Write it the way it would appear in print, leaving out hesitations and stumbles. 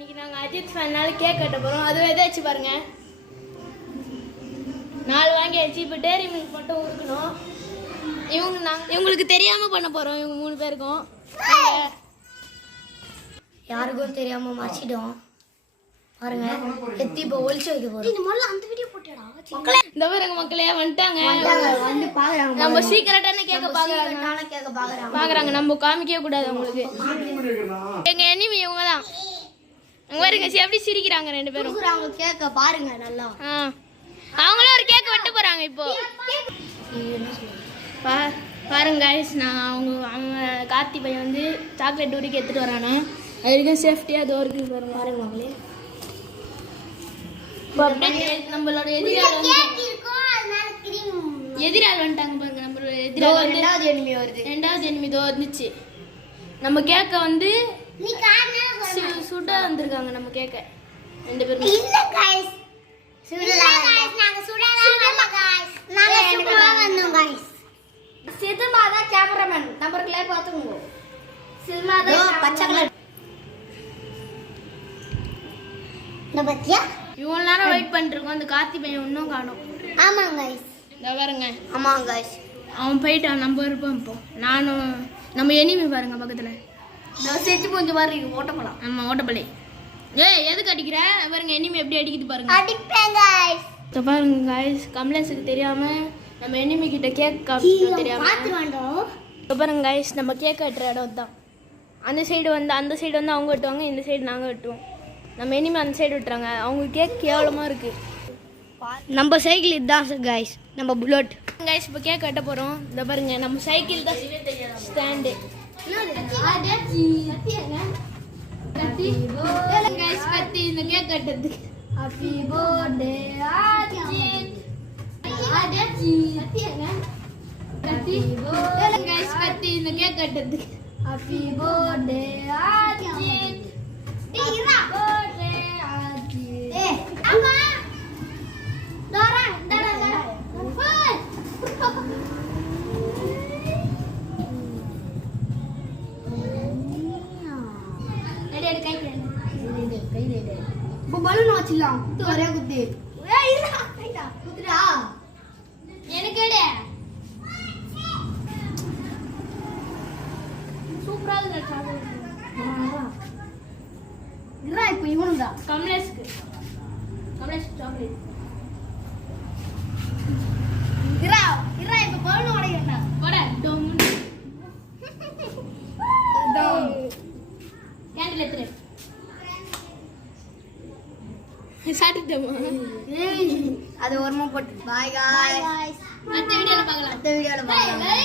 இன்னைக்கு நாங்கள் அஜித் ஃபேனால கேக் கட்ட போகிறோம். அதுவும் எதாச்சும் பாருங்க 4 வாங்கியாச்சு. இப்போ டேரி மில்க் மட்டும் ஊற்றணும். இவங்களுக்கு தெரியாமல் பண்ண போகிறோம். இவங்க 3 பேருக்கும் யாருக்கும் தெரியாமல் மறைச்சிடும் பாருங்க. எத்தி இப்போ ஒளிச்சு வைக்க போகிறோம். இந்த மாதிரி அந்த வீடியோ போட்டேடா மக்களே. இந்த பாருங்க மக்களே வந்துட்டாங்க. வந்து பார்க்குறாங்க. நம்ம சீக்கிரட்டான கேட்க பார்க்குறாங்க. நம்ம காமிக்கவே கூடாது அவங்களுக்கு. எங்கள் எனிமி இவங்க தான். அங்கே பாருங்க எப்படி சிரிக்கிறாங்க 2 பேரும். அவங்க கேட்க பாருங்க நல்லா. அவங்களும் ஒரு கேக் வெட்ட போகிறாங்க இப்போ. பாருங்க கைஸ், அவங்க கார்த்தி பையன் வந்து சாக்லேட் ஊருக்கு எடுத்துகிட்டு வரானே. அது வரைக்கும் சேஃப்டியாக அது இருக்குது பாருங்க. பாருங்க மக்களே. இப்போ அப்படியே நம்மளோட எதிராளி வந்துட்டாங்க பாருங்க. நம்மளோட எதிராளி வந்து 2வது எனிமி வருது. 2வது எனிமி இதோ வந்துச்சு. நம்ம கேட்க வந்து சுட வந்திருக்காங்க. நம்ம கேட்க 2 பேரும் சிதுமாதான் கேமராமேன். நம்பருக்குள்ளே பார்த்துக்கோங்க. சிதுமாதான் பச்சை கலர். இவ்வளோ நேரம் வெயிட் பண்ணிருக்கோம். அந்த கார்த்தி பையன் இன்னும் காணும். ஆமாங்க கைஸ். இந்த பாருங்க. ஆமாங்க கைஸ். அவன் போயிட்டான். நம்ம இருப்போம் இப்போ. நானும் நம்ம எனிமி பாருங்க பக்கத்தில். செத்து கொஞ்சம் பாருங்க. ஓட்டப்பலாம். நம்ம ஓட்டப்பள்ளி. ஏய் எதுக்கு அடிக்கிற? பாருங்க எனிமி எப்படி அடிக்குது பாருங்க. அடிப்பேன் கைஸ். இப்போ பாருங்க கைஸ், கமலேஷுக்கு தெரியாமல் நம்ம எனிமி கிட்ட கேக் காமிச்சு தெரியாமல். இப்போ பாருங்க கைஸ், நம்ம கேக் வெட்டுற இடம் தான். அந்த சைடு வந்து அவங்க வெட்டுவாங்க. இந்த சைடு நாங்கள் வெட்டுவோம். நம்ம எனிமி அந்த சைடு விட்டுறாங்க. அவங்க கேக் கேவலமாக இருக்குது. நம்ம சைக்கிள் இதுதான் கைஸ். நம்ம புல்லட் கைஸ் இப்போ கேக் வெட்ட போகிறோம். இந்த பாருங்க நம்ம சைக்கிள் தான் ஸ்டாண்டு. கத்தி இந்த கேக் வெட்டுறதுக்கு. Happy birthday Ajith. கத்தி இந்த கேக் வெட்டுறதுக்கு. Happy birthday Ajith. பலூன் வச்சிடலாம். ஒரே குத்து. எனக்கு சூப்பராக இப்போ இவனும் தான் கமலேஷ் சாக்லேட். இப்போ பலூன் உடைக்கிறா. கேண்டில் எடுத்துரு. சாப்பிட்டுட்டோமா? அது ஓரமா போட்டு. Bye guys. அடுத்த வீடியோல பார்க்கலாம்.